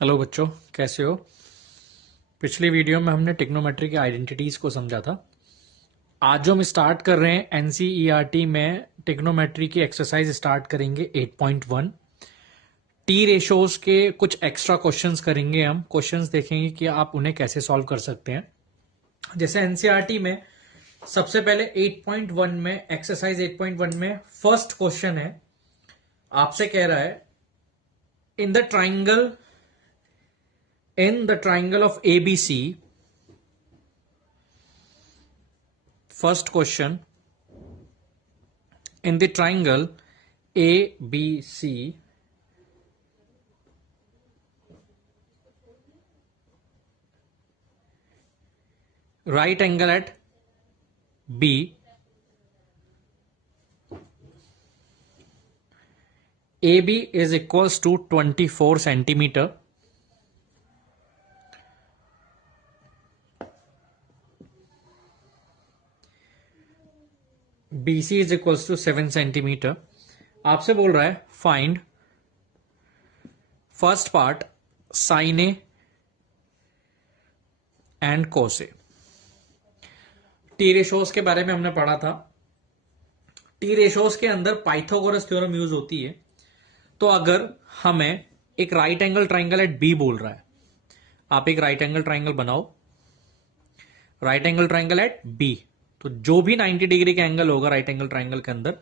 Hello बच्चों, कैसे हो। पिछली वीडियो में हमने टिग्नोमेट्री की आइडेंटिटीज को समझा था। आज जो हम स्टार्ट कर रहे हैं एनसीईआरटी में टिग्नोमेट्री की एक्सरसाइज स्टार्ट करेंगे 8.1। टी रेशोज के कुछ एक्स्ट्रा क्वेश्चंस करेंगे। हम क्वेश्चंस देखेंगे कि आप उन्हें कैसे सॉल्व कर सकते हैं। जैसे एनसीईआरटी में सबसे पहले 8.1 में एक्सरसाइज 8.1 में फर्स्ट क्वेश्चन है, आपसे कह रहा है in the triangle of ABC. First question, in the triangle ABC, right angle at B, AB is equals to 24 centimeter, BC is equals to 7 centimeter। आपसे बोल रहा है find first part sine A and cos A. T ratios के बारे में हमने पढ़ा था। टी रेशोज के अंदर पाइथागोरस थ्योरम यूज होती है। तो अगर हमें एक right angle triangle at B बोल रहा है, आप एक राइट एंगल ट्राइंगल बनाओ, right angle triangle at B, तो जो भी 90 डिग्री का एंगल होगा राइट एंगल ट्राइंगल के अंदर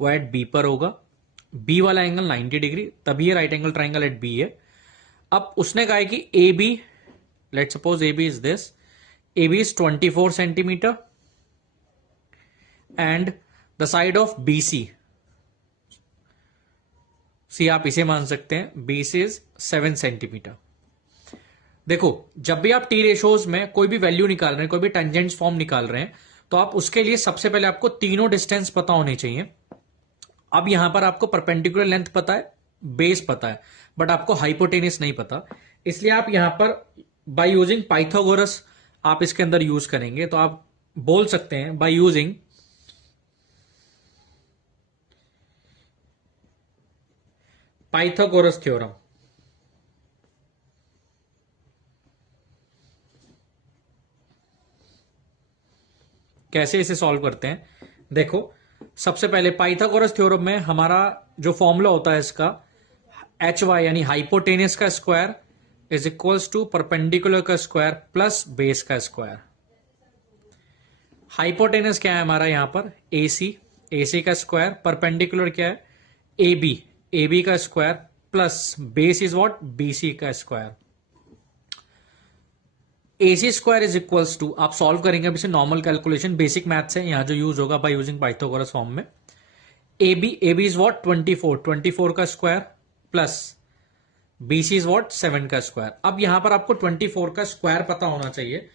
वो एट बी पर होगा। बी वाला एंगल 90 डिग्री, तभी ये right angle triangle at B है। अब उसने कहा है कि A B, let suppose A B is this, A B is 24 centimetre and the side of B C, C आप इसे मान सकते हैं, बी सी इज 7 सेंटीमीटर। देखो, जब भी आप टी रेशोज में कोई भी वैल्यू निकाल रहे हैं, कोई भी टेंजेंट्स फॉर्म निकाल रहे हैं, तो आप उसके लिए सबसे पहले आपको तीनों डिस्टेंस पता होने चाहिए। अब यहां पर आपको परपेंडिकुलर लेंथ पता है, बेस पता है, बट आपको हाइपोटेनिस नहीं पता। इसलिए आप यहां पर बाय यूजिंग पाइथागोरस आप इसके अंदर यूज करेंगे। तो आप बोल सकते हैं बाय यूजिंग पाइथागोरस थ्योरम। कैसे इसे सॉल्व करते हैं, देखो, सबसे पहले पाइथागोरस थ्योरम में हमारा जो फॉर्मूला होता है इसका, एच वाई यानी हाइपोटेनियस का square is equals to perpendicular का स्क्वायर प्लस बेस का स्क्वायर। हाइपोटेनियस क्या है हमारा यहां पर, एसी, एसी का स्क्वायर, परपेंडिकुलर क्या है एबी, एबी का square plus base is what, BC का square. AC square is equals to, आप सॉल्व करेंगे अभी से नॉर्मल कैलकुलेशन, बेसिक मैथ्स है यहां जो यूज होगा बाय यूजिंग पाइथागोरस फॉर्म में। एबी, एबी इज व्हाट 24, 24 का square plus BC is what 7 का स्क्वायर। अब यहां पर आपको 24 का स्क्वायर पता होना चाहिए।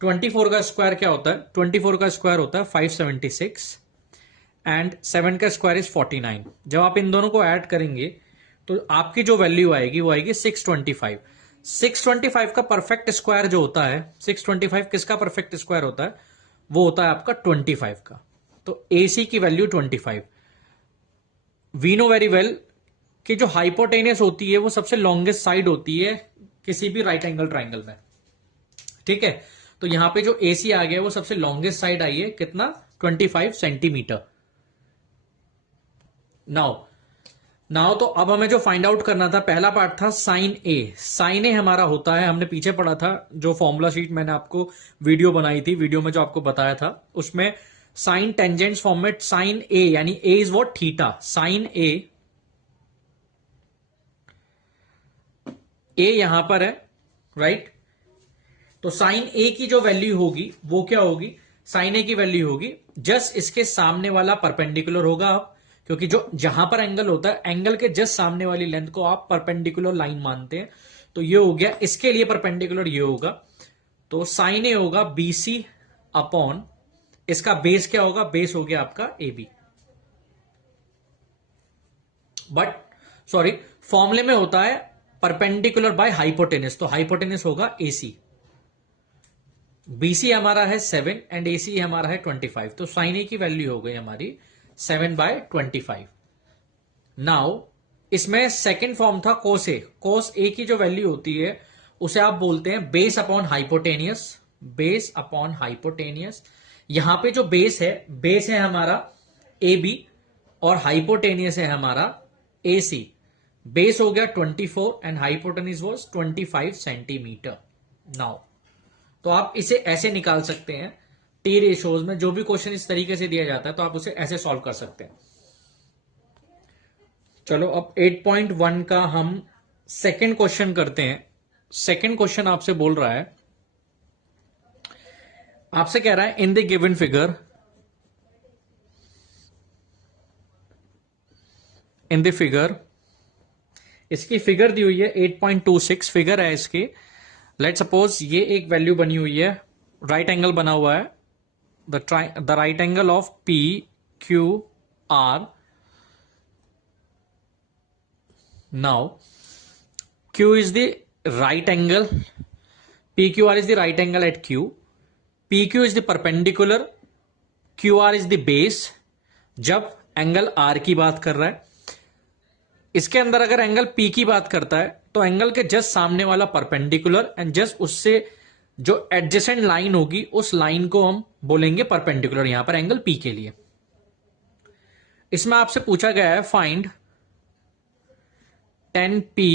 24 का स्क्वायर क्या होता है, 24 का स्क्वायर होता है 576 एंड 7 का स्क्वायर इज 49। जब आप इन दोनों को ऐड करेंगे तो आपकी जो वैल्यू आएगी वो आएगी 625। 625 का परफेक्ट स्क्वायर जो होता है, 625 किसका परफेक्ट स्क्वायर होता है, वो होता है आपका 25 का। तो एसी की value 25। We know very well कि जो हाइपोटेनियस होती है वो सबसे लॉन्गेस्ट साइड होती है किसी भी राइट एंगल ट्राइंगल में, ठीक है। तो यहां पे जो एसी आ गया वो सबसे लॉन्गेस्ट साइड आई है, कितना 25 सेंटीमीटर। नाउ तो अब हमें जो फाइंड आउट करना था, पहला पार्ट था साइन ए। साइन ए हमारा होता है, हमने पीछे पढ़ा था जो फॉर्मूला शीट मैंने आपको वीडियो बनाई थी, वीडियो में जो आपको बताया था उसमें साइन टेंजेंट्स फॉर्म में साइन ए यानी ए इज व्हाट थीटा, साइन ए यहां पर है, राइट। तो साइन ए की जो वैल्यू होगी वो क्या होगी, साइन ए की वैल्यू होगी जस्ट इसके सामने वाला परपेंडिकुलर होगा, क्योंकि जो जहां पर एंगल होता है, एंगल के जस्ट सामने वाली लेंथ को आप परपेंडिकुलर लाइन मानते हैं। तो ये हो गया, इसके लिए परपेंडिकुलर ये होगा, तो साइन ए होगा बीसी अपॉन इसका बेस क्या होगा, बेस हो गया आपका ए बी। बट सॉरी, फॉर्मूले में होता है परपेंडिकुलर बाय हाइपोटेनिस, तो हाइपोटेनिस होगा एसी। बीसी हमारा है 7 एंड एसी हमारा है 25, तो साइन ए की वैल्यू हो गई हमारी 7/25। नाउ इसमें सेकंड फॉर्म था कोस ए। कोस ए की जो वैल्यू होती है उसे आप बोलते हैं base upon hypotenuse. Base upon hypotenuse. यहां पे जो बेस है हमारा ए बी और हाइपोटेनियस है हमारा ए सी। बेस हो गया 24 and hypotenuse was 25 centimetre. Now तो आप इसे ऐसे निकाल सकते हैं। टी रेशोज में जो भी क्वेश्चन इस तरीके से दिया जाता है तो आप उसे ऐसे सॉल्व कर सकते हैं। चलो अब 8.1 का हम सेकंड क्वेश्चन करते हैं। सेकंड क्वेश्चन आपसे बोल रहा है, आपसे कह रहा है in the given figure, in the figure, इसकी फिगर दी हुई है 8.26 फिगर है इसकी। लेट सपोज ये एक वैल्यू बनी हुई है, राइट एंगल बना हुआ है, the right angle of P Q R. Now Q is the right angle, PQR is the right angle at Q, PQ is the perpendicular, QR is the base। जब angle R की बात कर रहा है, इसके अंदर अगर एंगल P की बात करता है तो एंगल के जस्ट सामने वाला परपेंडिकुलर एंड जस्ट उससे जो एडजेसेंट लाइन होगी उस लाइन को हम बोलेंगे परपेंडिकुलर, यहां पर एंगल P के लिए। इसमें आपसे पूछा गया है find tan P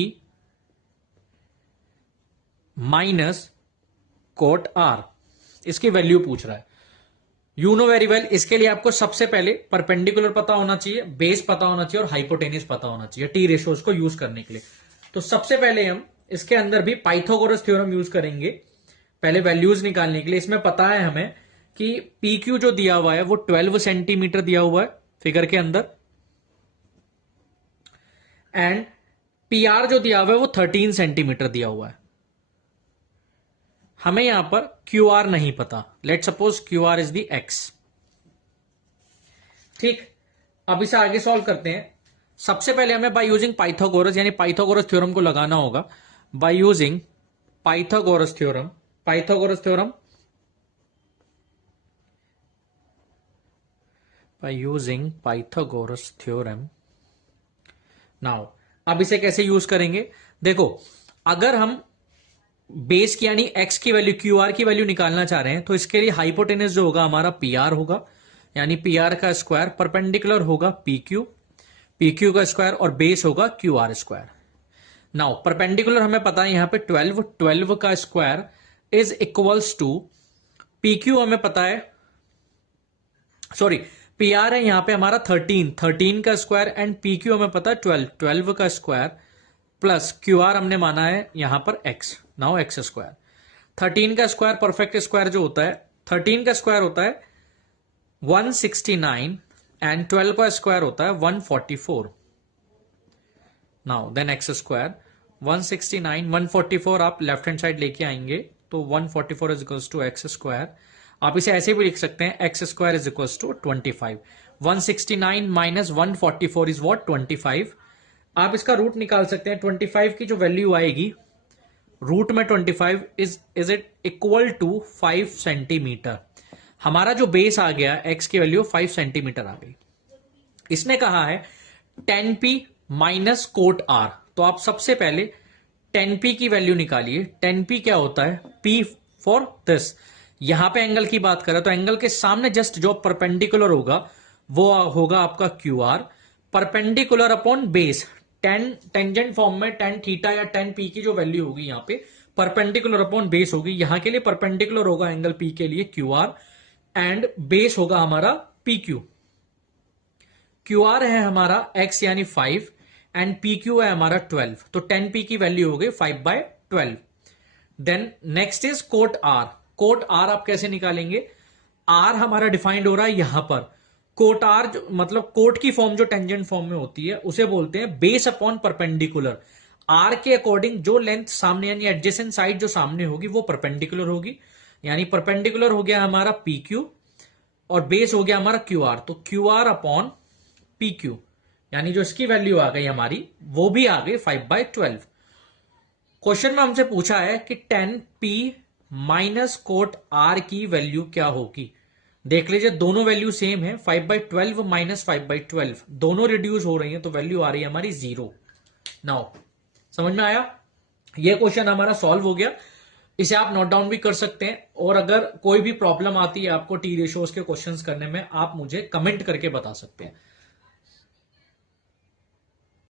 minus cot R. इसकी वैल्यू पूछ रहा है। यू नो वेरी वेल, इसके लिए आपको सबसे पहले परपेंडिकुलर पता होना चाहिए, बेस पता होना चाहिए और हाइपोटेनियस पता होना चाहिए टी रेशियोज को यूज करने के लिए। तो सबसे पहले हम इसके अंदर भी पाइथागोरस थ्योरम यूज करेंगे पहले वैल्यूज निकालने के लिए। इसमें पता है हमें कि पी क्यू जो दिया हुआ है वो 12 सेंटीमीटर दिया हुआ है फिगर के अंदर, एंड पी आर जो दिया हुआ है वो 13 सेंटीमीटर दिया हुआ है। हमें यहां पर क्यू आर नहीं पता। Let suppose Q R is the x. ठीक, अब इसे आगे सॉल्व करते हैं। सबसे पहले हमें बाय यूजिंग पाइथागोरस यानी पाइथागोरस थ्योरम को लगाना होगा। By using Pythagoras theorem, Pythagoras theorem, by using Pythagoras theorem. Now अब इसे कैसे यूज करेंगे, देखो अगर हम बेस की यानी एक्स की वैल्यू क्यू आर की वैल्यू निकालना चाह रहे हैं तो इसके लिए हाइपोटेनस जो होगा हमारा पी आर होगा, यानी पी आर का स्क्वायर, परपेंडिकुलर होगा पी क्यू का स्क्वायर और बेस होगा Q R square. Now perpendicular हमें पता है यहां पे 12 का square is equals to P Q, हमें पता है, सॉरी पी आर है यहां पे हमारा 13 का स्क्वायर एंड पी क्यू हमें पता है 12 का स्क्वायर प्लस क्यू आर हमने माना है यहां पर एक्स। नाउ एक्स स्क्वायर, 13 का स्क्वायर परफेक्ट स्क्वायर जो होता है, 13 का स्क्वायर होता है 169 एंड 12 का स्क्वायर होता है 144। नाउ देन एक्स स्क्वायर 169 144 आप लेफ्ट हैंड साइड लेके आएंगे तो 144 is equals to X square. आप इसे ऐसे भी लिख सकते हैं X square is equals to 25। 169 minus 144 is what 25। आप इसका रूट निकाल सकते हैं। 25 की जो वैल्यू आएगी रूट में 25 is it equal to 5 centimetre. हमारा जो बेस आ गया एक्स की वैल्यू 5 सेंटीमीटर आ गई। इसने कहा है tan p minus cot R, तो आप सबसे पहले tan p की वैल्यू निकालिए। tan p क्या होता है, p फॉर दिस, यहां पे एंगल की बात करें तो एंगल के सामने जस्ट जो परपेंडिकुलर होगा वो होगा आपका Q R, perpendicular upon base. Tangent form में tan थीटा या tan p की जो वैल्यू होगी यहां पे परपेंडिकुलर अपॉन बेस होगी। यहां के लिए परपेंडिकुलर होगा एंगल p के लिए क्यू आर एंड बेस होगा हमारा पी क्यू। क्यू आर है हमारा x यानी 5 एंड पी क्यू है हमारा 12, तो tan p की वैल्यू हो गई 5/12। Then next is cot R. Cot R आप कैसे निकालेंगे, आर हमारा डिफाइंड हो रहा है यहां पर। कोट आर मतलब कोट की फॉर्म जो टेंजेंट फॉर्म में होती है उसे बोलते हैं बेस अपॉन परपेंडिकुलर। आर के अकॉर्डिंग जो लेंथ सामने यानी एडजेसेंट साइड जो सामने होगी वो परपेंडिकुलर होगी, यानी परपेंडिकुलर हो गया हमारा पी क्यू और बेस हो गया हमारा क्यू आर, तो Q R upon P Q, यानी जो इसकी वैल्यू आ गई हमारी वो भी आ गई 5/12। क्वेश्चन में हमसे पूछा है कि tan p minus cot R की वैल्यू क्या होगी। देख लीजिए दोनों वैल्यू सेम है, 5/12 माइनस 5/12 दोनों रिड्यूस हो रही है तो वैल्यू आ रही है हमारी 0। नाउ समझ में आया? ये क्वेश्चन हमारा सॉल्व हो गया। इसे आप नोट डाउन भी कर सकते हैं, और अगर कोई भी प्रॉब्लम आती है आपको टी रेशियोज के क्वेश्चंस करने में, आप मुझे कमेंट करके बता सकते हैं।